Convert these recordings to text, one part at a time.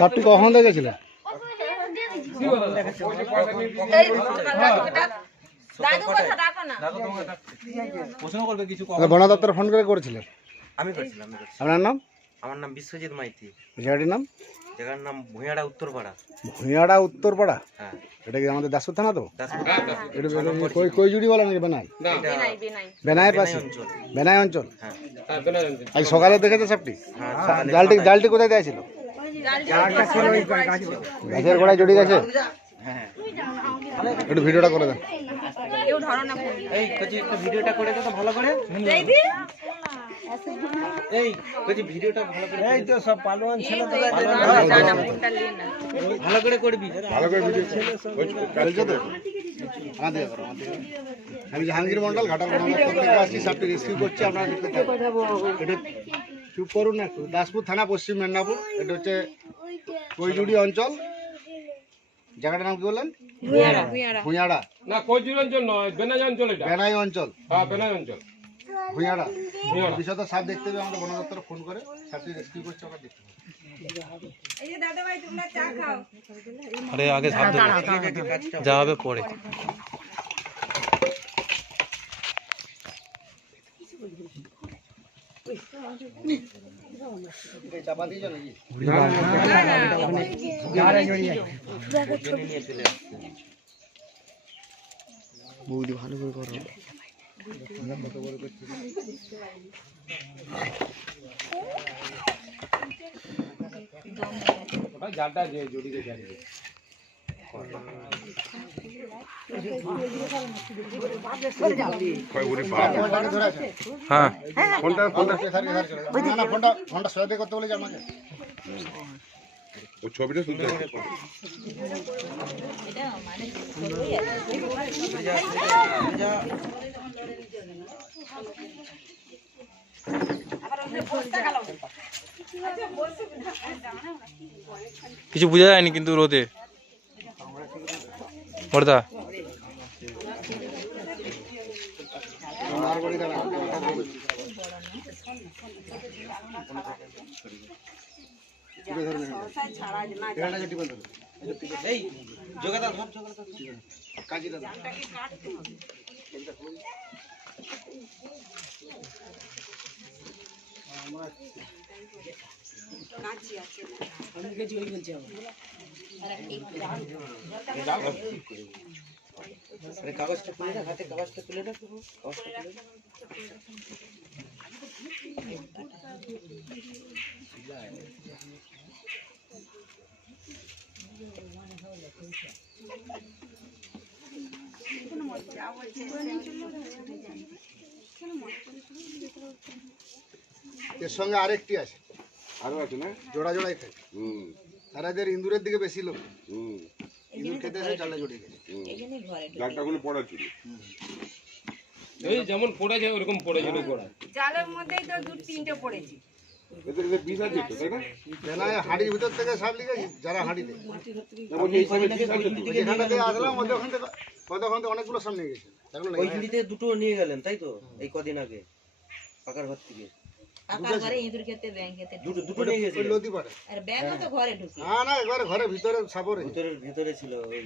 সাপটি কখন দেখেছিলেন দাদু কথা ডাকো। না প্রশ্ন করবে কিছু তাহলে বন দপ্তরে ফোন করে করেছিলেন আমি করছিলাম আপনার নাম? আমার নাম বিশ্বজিৎ মাইতি। জায়গাটির নাম? জায়গার নাম ভুঁইয়াড়া উত্তরপাড়া। ভুঁইয়াড়া উত্তরপাড়া? হ্যাঁ। এটা কি আমাদের দাসপুর থানা তো? দাসপুর। এটা এটা কই কই জুড়ি বলা নাকি বেনাই? বেনাই বেনাই বেনাই। বেনাই পাশে? অঞ্চল। বেনাই অঞ্চল। হ্যাঁ। আজ সকালে দেখেছে সাপটি হ্যাঁ জালটি জালটি কোথায় দেওয়া ছিল? গাছের গোড়ায় জড়িয়ে গেছে? হ্যাঁ একটু ভিডিওটা করে দেন। কেউ ধরো না। এই ভিডিওটা করে তো ভালো করে। এই ভিডিওটা ভালো করে এই তো সব পালোয়ান ছেলে তো জানা ফোনটা নিয়ে না ভালো করে করবি ভালো করে ভিডিও চলছে তো আমাদের আমাদের আমি জাহাঙ্গীর মন্ডল ঘাটাল থেকে আসছি রেস্কিউ করছি আপনারা দেখতে এটা চুপ করুন একটু দাসপুর থানা পশ্চিম মেদিনীপুর এটা হচ্ছে কৈজুড়ি অঞ্চল জায়গাটার নাম কি বললেন ভুইয়ারা না কৈজুর অঞ্চল নয় বেনাজ অঞ্চল এটা। বেনাই অঞ্চল। হ্যাঁ বেনাজ অঞ্চল। ভুঁইয়াড়া বিশদ সাপ দেখতে হবে আমাদের বন দপ্তরে ফোন করে সাপটি রেস্কিউ করছে আমরা দেখতে পাবো। আরে আগে সাপ যা হবে পরে। নিয়ে চলে আসছে ভাই জালটা যে জড়িয়ে আছে হ্যাঁ। ফোনটা ফোনটা ফোনটা ফোনটা সোয়াতে করতে বলেছে আমাকে। ও ছবিটা তুলতে হবে। কিছু বোঝা যায়নি কিন্তু রোদে বড়দা আর নে। কাগজটা খুলে রাখ হাতে কাগজটা খুলে রাখ। কাগজটা খুলে রাখ। এর সঙ্গে আরেকটি আছে। আরও আছে না? জোড়া জোড়াই থাকে হুম। তারা এদের ইন্দুরের দিকে বেশি লোক। হুম। ইন্দুর খেতে এসে চালটা জড়িয়ে গেছে। জালটা ওখানে পড়া ছিল এই যেমন পড়েছে ওরকম পড়েছিল গোড়া জালের মধ্যেই তো দু তিনটে পড়েছি। অনেকগুলো সামনে গেছে। সেগুলো ওই ঝুড়িতে দুটো নিয়ে গেলেন তাই তো? এই কদিন আগে পাকার ঘর থেকে। ঘরে ভিতরে সাপরে ভিতরের ভিতরে ছিল ওই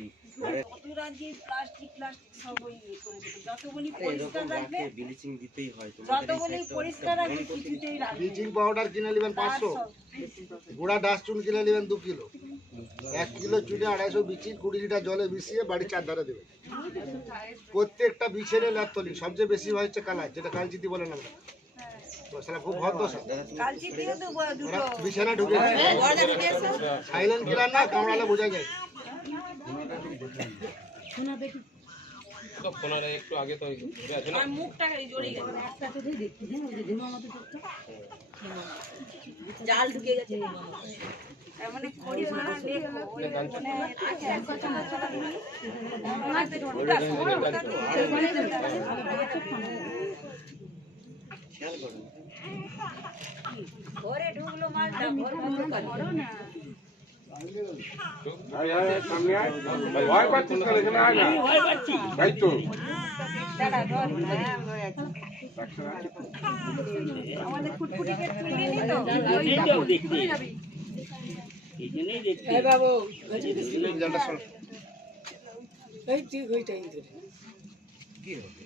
প্লাস্টিক প্লাস্টিক সব ওই যতগুলি এরকম ব্লিচিং দিতেই হয়। যতগুলি পরিষ্কার রাখবে কিছুতেই রাখবে ব্লিচিং পাউডার কিনে নেবেন পাঁচশো। গুঁড়া ডাস্ট চুন কিনে নেবেন দু কিলো। এক কিলো চুনে আড়াইশো বিচি কুড়ি লিটার জলে মিশিয়ে বাড়ির চারধারে দেবে। প্রত্যেকটা বিছের ল্যাপতলি সবচেয়ে বেশি হয় হচ্ছে কালার যেটা কালচিতি বলেন আমরা বিছানা ঢুকে সাইলেন্ট কিলার না কামড়ালে বোঝা যায়। একটু আগে তো মুখটা জড়িয়ে গেছে। জাল ঢুকে গেছে। মানে খড়ি মারা দেখো মানে আছে এক কথা খেয়াল করুন ঘরে ঢুকলো মালটা ঘর বন্ধ করো না আয় আয় আয়, সামনে আয় ভয় পাচ্ছিস কেন এখানে আয় না তাই তো আমাদের ফুটফুটিকে তুলে নি তো রেজাল্টটা সর তো এই সাবধানে রাখো বেশি বেশি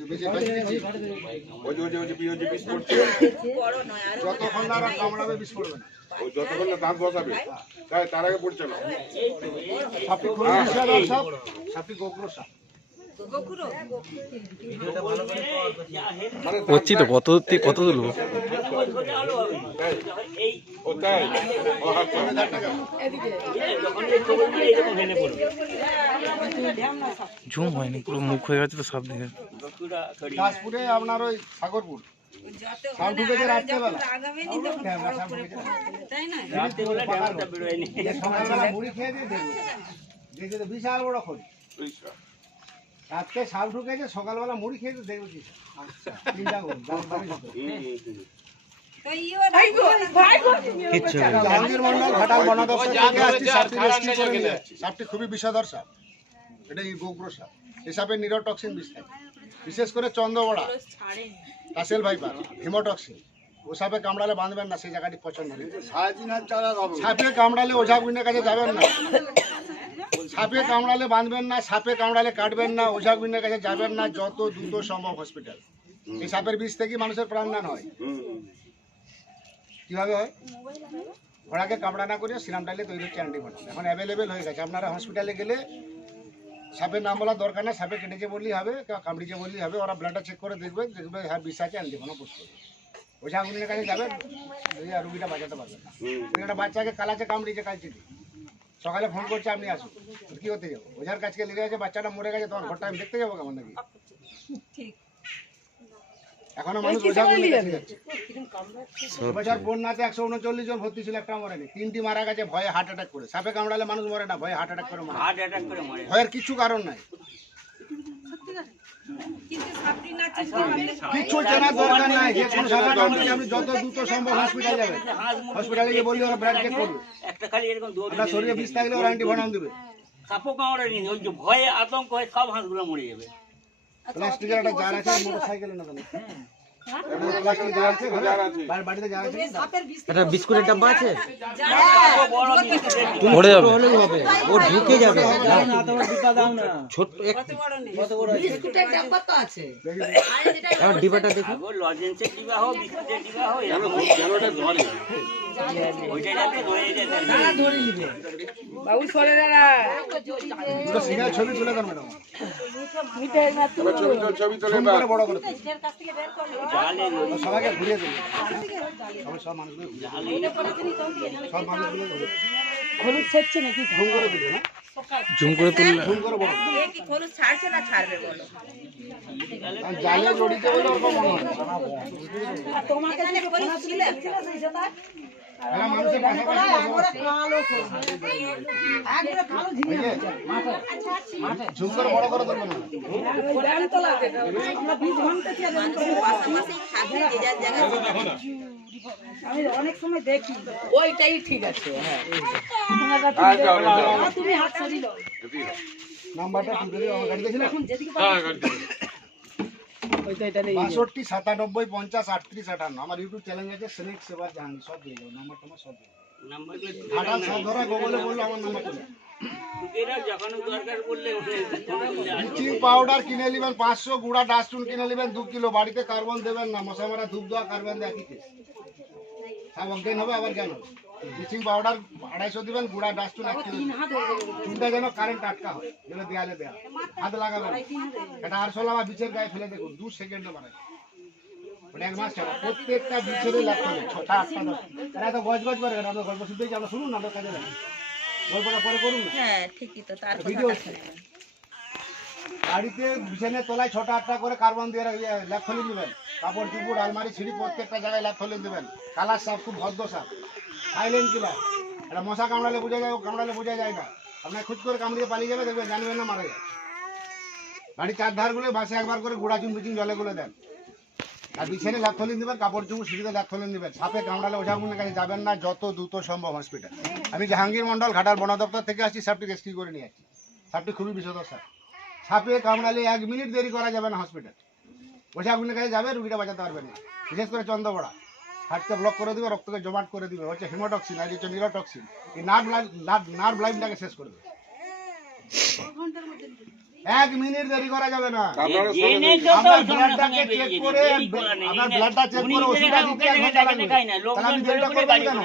বি- ওই যে বিষ পড়ছে বড় নয় আরও যতক্ষণ না কামড়াবে বিষ পড়বে না। যতক্ষণ না দাঁত বসাবে তাই তার আগে পড়ছে না সাপ গোগ্র সাপ। করছি তো কত দূর কত তুলবো ঝুম হয়নি পুরো মুখ হয়ে গেছে তো সব দিকে দাসপুরে আপনার ওই সাগরপুর। বিশাল বড় খড়ি। রাত্রে সাপ ঢুকেছে সকালবেলা মুড়ি খেয়ে দিয়ে দেখবে কি চিন্তা করুন জাহাঙ্গীর মন্ডল ঘাটাল থেকে আসছি সাপটি রেস্কিউ করে নিয়ে যাচ্ছি। সাপটি খুবই বিষাদর সাপ এটা এই গোগ্র সাপ। এই সাপের নিরোটক্সিন বিষ থাকে বিশেষ করে চন্দ্রবড়া কাসেল ভাইপার হিমোটক্সিন। ও সাপে কামড়ালে বাঁধবেন না সেই জায়গাটি পছন্দ নেই সাপে কামড়ালে ওঝা গুইনের কাছে যাবেন না। সাপে কামড়ালে বাঁধবেন না সাপে কামড়ালে কাটবেন না ওঝা গুইনের কাছে যাবেন না যত দ্রুত সম্ভব হসপিটাল এই সাপের বিষ থেকে মানুষের প্রাণদান হয়। কীভাবে হয়? ঘোড়াকে কামড়া না করে সিরাম ডালে তৈরি হচ্ছে অ্যান্টিবায়োটিক এখন অ্যাভেলেবেল হয়ে গেছে। আপনারা হসপিটালে গেলে সাপের নাম বলার দরকার না সাপে কেটেছে বললেই হবে কামড়িছে বললেই হবে। ওরা ব্লাডটা চেক করে দেখবে দেখবে হ্যাঁ বিষ আছে অ্যান্টিবায়োটিক পুষ করবে ওঝা গুলির কাছে যাবেন রুগীটা বাঁচাতে পারবেন না। একটা বাচ্চাকে কালাচে কামড়িয়েছে কালচিতে সকালে ফোন করছে আপনি আসুন। কি হতে যাব? ওঝার কাছকে লেগে গেছে বাচ্চাটা মরে গেছে তোমার ঘরটা আমি দেখতে যাব কেমন নাকি? এখনও মানুষ ওঝা গুলির যাচ্ছে। বছর বন্যাতে একশো উনচল্লিশ জন ভর্তি ছিল একটা মরেনি তিনটি মারা গেছে ভয়ে হার্ট অ্যাটাক করে সাপে কামড়ালে মানুষ মরে না ভয়ে হার্ট অ্যাটাক করে মরে। হার্ট অ্যাটাক করে মরে। ভয়ের কিছু কারণ নাই কিন্তু সাপটি না চিনতে পারলে কিচ্ছু জানার দরকার নাই যে কোনো সাপে কামড়ালে আপনি যত দ্রুত সম্ভব হসপিটাল যাবেন হসপিটালে গিয়ে বললে ওরা ব্লাড চেক করবে। একটা খালি এরকম আপনার শরীরে বিষ থাকলে ওরা অ্যান্টিবায়োটিক দেবে। সাপও কামড়ে নি ওই যে ভয়ে আতঙ্ক হয়ে সব হাঁসগুলো মরে যাবে। প্লাস্টিকের একটা জার আছে মোটরসাইকেলে না একটা বিস্কুটের ডাব্বা আছে? পড়ে যাবে। হলেই হবে। ও ঢুকে যাবে। নেই ডিবাটা দেখি। লজেন্সের ডিবা হোক বিস্কুটের ডিবা হোক এরকম চলে সিঙ্গেল ছবি ম্যাডাম সবাইকে ঘুরিয়ে দেবে সব মানুষগুলো। সব মানুষগুলো ঘুরিয়ে দিন। ঝুম করে দিবে না জুম করে তুললে। ঝুম করে বড় করে। এ কি খোলস ছাড়ছে না ছাড়বে বলো? আর জালে জড়িতে বলে ওরকম মনে হয় এখানে খোলস ছিল? এরা মানুষের পাশাপাশি বসবাস অনেক সময় দেখি। ওইটাই ঠিক আছে দেবে না মানুষের পাশাপাশি থাকবে যে যার জায়গায় হ্যাঁ যাও যাও নাম্বারটা তুলে দিও আমার গাড়িতে ছিল হ্যাঁ গাড়ি বাষট্টি সাতানব্বই পঞ্চাশ আটত্রিশ আটান্ন। আমার ইউটিউব চ্যানেল আছে স্নেক সেবা জাহাঙ্গীর সব দিয়ে দাও নাম্বার তোমার সব দিয়ে ব্লিচিং পাউডার কিনে নেবেন পাঁচশো গুঁড়া ডাস্টুন কিনে নেবেন দু কিলো বাড়িতে কার্বন দেবেন না মশা মারা ধূপ দেওয়া কার্বন দেওয়া সব অজ্ঞান হবে আবার জ্ঞান হবে ব্লিচিং পাউডার আড়াইশো দিবেন গুঁড়া ডাস্টুন এক কিলো চুনটা যেন কারেন্ট আটকা হয় যেন দেয়ালে দেয়া হাত লাগাবেন। এটা আরশোলা বা বিচের গায়ে ফেলে দেখুন দু সেকেন্ডে মানে এক মাস ছাড়া প্রত্যেকটা বিচেরে লাগতে ছটা আটটা গজ গজ করে আমরা গল্প শুনতে আমরা শুনুন আমরা কাজে লাগে গল্পটা পরে করুন না। হ্যাঁ ঠিকই তো তার ভিডিও বাড়িতে বিছানের তলায় ছটা আটটা করে কার্বন দিয়ে ল্যাপথলিন দেবেন। কাপড় চুপুর আলমারি সিঁড়ি প্রত্যেকটা জায়গায় ল্যাপথলিন দেবেন। কালার সাপ খুব ভদ্র সাপ। সাইলেন্ট কিলার এটা মশা কামড়ালে বোঝা যায় কামড়ালে বোঝা যায় না। আপনার খোঁজ করে কামড়িয়ে পালিয়ে যাবে দেখবেন জানবেন না মারা যায়। গাড়ি চার ধারগুলো বাসে একবার করে গুড়া চুন বিচিন জলে গুলো দেন। আর বিছানে ল্যাপথলিন দিবেন কাপড় চুমু সিঁড়িতে ল্যাপথলিন দিবেন সাপে কামড়ালে ওঝাগুনের কাছে যাবেন না, যত দ্রুত সম্ভব হসপিটাল আমি জাহাঙ্গীর মন্ডল ঘাটার বন দপ্তর থেকে আসছি সাপটি রেস্কিউ করে নিয়ে আসছি। সাপটি খুবই বিষধর সাপ সাপে কামড়ালে এক মিনিট দেরি করা যাবে না হসপিটাল ওঝাগুনের কাছে যাবে, রুগীটা বাঁচাতে পারবেন না। বিশেষ করে চন্দ্রপড়া হার্টকে ব্লক করে দেবে, রক্তকে জমাট করে দিবে। হচ্ছে হিমোটক্সিন আর হচ্ছে নিরোটক্সিন। এই নার্ভ নার্ভ লাইনটাকে শেষ করে দেবে। এক মিনিট দেরি করা যাবে না। আপনারা ব্লাডটাকে চেক করে আপনার ব্লাডটা চেক করে ওষুধটা দিতে দেরিটা ধরে কেন?